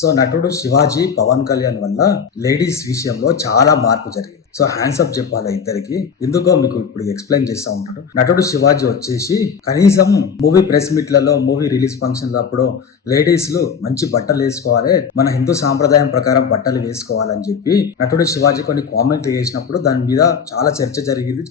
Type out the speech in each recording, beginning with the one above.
So నటుడు శివాజీ పవన్ కళ్యాణ్ వల్ల ladies విషయంలో చాలా మార్పు జరిగింది. సో హ్యాండ్స్ అప్ చెప్పాలి ఇద్దరికి. ఎందుకో మీకు ఇప్పుడు ఎక్స్ప్లెయిన్ చేస్తా ఉంటాడు. నటుడు శివాజీ వచ్చేసి కనీసం మూవీ ప్రెస్ మీట్లలో, మూవీ రిలీజ్ ఫంక్షన్ అప్పుడు లేడీస్లు మంచి బట్టలు వేసుకోవాలి, మన హిందూ సాంప్రదాయం ప్రకారం బట్టలు వేసుకోవాలని చెప్పి నటుడు శివాజీ కొన్ని కామెంట్లు చేసినప్పుడు దాని మీద చాలా చర్చ జరిగింది,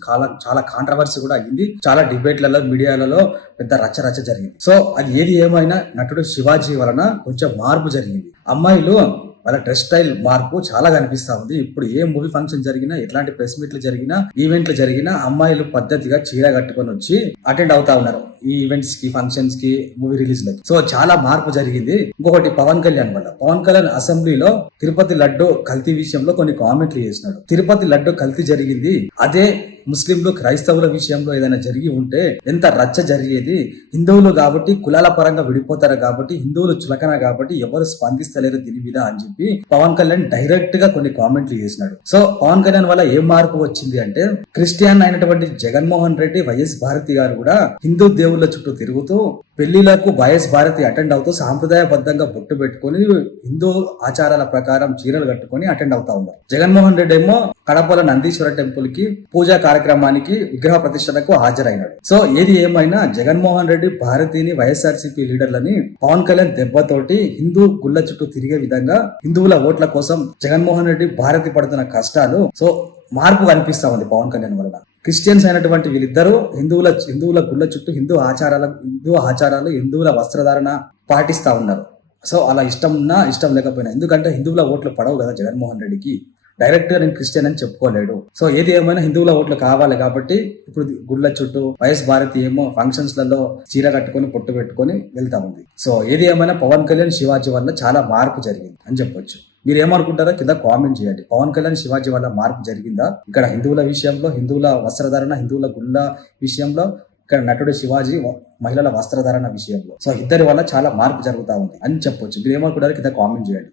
చాలా కాంట్రవర్సీ కూడా అయ్యింది, చాలా డిబేట్లలో మీడియాలలో పెద్ద రచ్చ జరిగింది. సో అది ఏది ఏమైనా నటుడు శివాజీ వలన కొంచెం మార్పు జరిగింది. అమ్మాయిలు వాళ్ళ డ్రెస్ స్టైల్ మార్పు చాలా కనిపిస్తా ఉంది. ఇప్పుడు ఏ మూవీ ఫంక్షన్ జరిగినా, ఎట్లాంటి ప్రెస్ మీట్లు జరిగినా, ఈవెంట్లు జరిగినా అమ్మాయిలు పద్ధతిగా చీర కట్టుకొని వచ్చి అటెండ్ అవుతా ఉన్నారు ఈ ఈవెంట్స్ కి, ఫంక్షన్స్ కి, మూవీ రిలీజ్ లకి. సో చాలా మార్పు జరిగింది. ఇంకొకటి పవన్ కళ్యాణ్ వల్ల. పవన్ కళ్యాణ్ అసెంబ్లీలో తిరుపతి లడ్డు కల్తీ విషయంలో కొన్ని కామెంట్లు చేసినాడు. తిరుపతి లడ్డు కల్తీ జరిగింది, అదే ముస్లింలు క్రైస్తవుల విషయంలో ఏదైనా జరిగి ఉంటే ఎంత రచ్చ జరిగేది. హిందువులు కాబట్టి కులాల పరంగా విడిపోతారు కాబట్టి, హిందువులు చులకన కాబట్టి ఎవరు స్పందిస్తలేరు దీని మీద అని చెప్పి పవన్ కళ్యాణ్ డైరెక్ట్ గా కొన్ని కామెంట్లు చేసినాడు. సో పవన్ కళ్యాణ్ వల్ల ఏం మార్పు వచ్చింది అంటే, క్రిస్టియన్ అయినటువంటి జగన్మోహన్ రెడ్డి, వైఎస్ భారతి గారు కూడా హిందూ దేవుళ్ళ చుట్టూ తిరుగుతూ పెళ్లిలకు వైఎస్ భారతి అటెండ్ అవుతూ సాంప్రదాయబద్ధంగా బొట్టు పెట్టుకుని హిందూ ఆచారాల ప్రకారం చీరలు కట్టుకుని అటెండ్ అవుతా ఉన్నారు. జగన్మోహన్ రెడ్డి ఏమో కడపల నందీశ్వర టెంపుల్ కి పూజా కార్యక్రమానికి, విగ్రహ ప్రతిష్టకు హాజరైనాడు. సో ఏది ఏమైనా జగన్మోహన్ రెడ్డి భారతిని, వైఎస్ఆర్సీపీ లీడర్లని పవన్ కళ్యాణ్ దెబ్బతోటి హిందూ గుళ్ళ చుట్టూ తిరిగే విధంగా, హిందువుల ఓట్ల కోసం జగన్మోహన్ రెడ్డి భారతి పడుతున్న కష్టాలు, సో మార్పు కనిపిస్తా ఉంది పవన్ కళ్యాణ్ వల్ల. క్రిస్టియన్స్ అయినటువంటి వీళ్ళిద్దరూ హిందువుల గుళ్ళ చుట్టూ హిందూ ఆచారాలు, హిందువుల వస్త్రధారణ పాటిస్తా ఉన్నారు. సో అలా ఇష్టం ఉన్నా ఇష్టం లేకపోయినా, ఎందుకంటే హిందువుల ఓట్లు పడవు కదా జగన్మోహన్ రెడ్డికి, డైరెక్ట్ గా నేను క్రిస్టియన్ అని చెప్పుకోలేడు. సో ఏది ఏమైనా హిందువుల ఓట్లు కావాలి కాబట్టి ఇప్పుడు గుళ్ళ చుట్టూ వైఎస్ భారతి ఏమో ఫంక్షన్స్ లలో చీర కట్టుకొని, పొట్టు పెట్టుకొని వెళ్తా ఉంది. సో ఏది ఏమైనా పవన్ కళ్యాణ్ శివాజీ వల్ల చాలా మార్పు జరిగింది అని చెప్పొచ్చు. మీరు ఏమనుకుంటారో కింద కామెంట్ చేయండి. పవన్ కళ్యాణ్ శివాజీ వల్ల మార్పు జరిగిందా ఇక్కడ హిందువుల విషయంలో, హిందువుల వస్త్రధారణ, హిందువుల గుళ్ళ విషయంలో, ఇక్కడ నటుడు శివాజీ మహిళల వస్త్రధారణ విషయంలో? సో ఇద్దరి వల్ల చాలా మార్పు జరుగుతా ఉంది అని చెప్పొచ్చు. మీరు ఏమనుకుంటారో కింద కామెంట్ చేయండి.